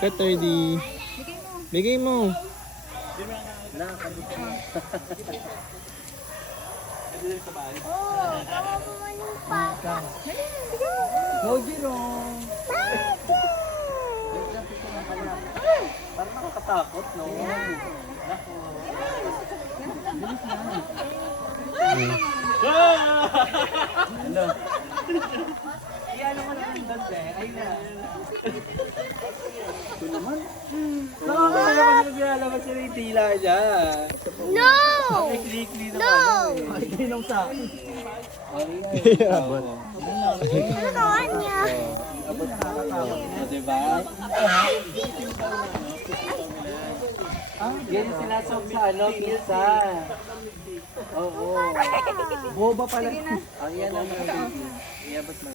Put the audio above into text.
Katardy. Bigay mo. Oh, kawa mo man yung papa. Go, Jerome! Parang nakakatakot, no? Nako. Hello. Iano mo naman doon, be? Ayun na. Ito naman. Nakakasaya ko na nilalabas siya yung tila niya. No! May klikli na No! Ay, ginong sa akin. Abot. Ano kawa niya? Abot nakakatakot na, diba? Yan yung sinasabi sa ano, pizza. Oo. Boba pala. Ang yan ang mga baby. Iabot mo.